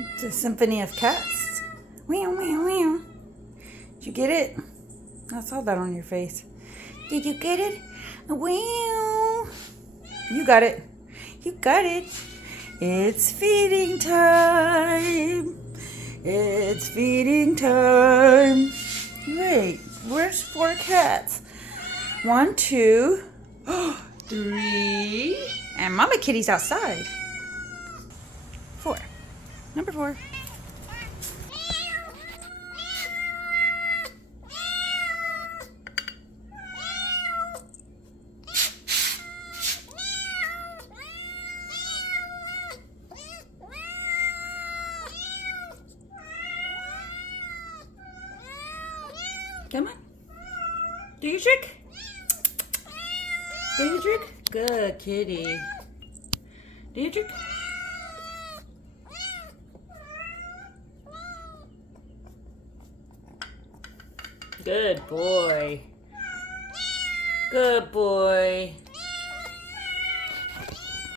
It's a symphony of cats. Meow, meow, meow. Did you get it? I saw that on your face. Did you get it? Wow. You got it. You got it. It's feeding time. It's feeding time. Wait, where's 4 cats? 1, 2, 3. And Mama Kitty's outside. 4. Number 4. Come on. Do your trick. Do your trick. Good kitty. Do your trick. Good boy. Good boy.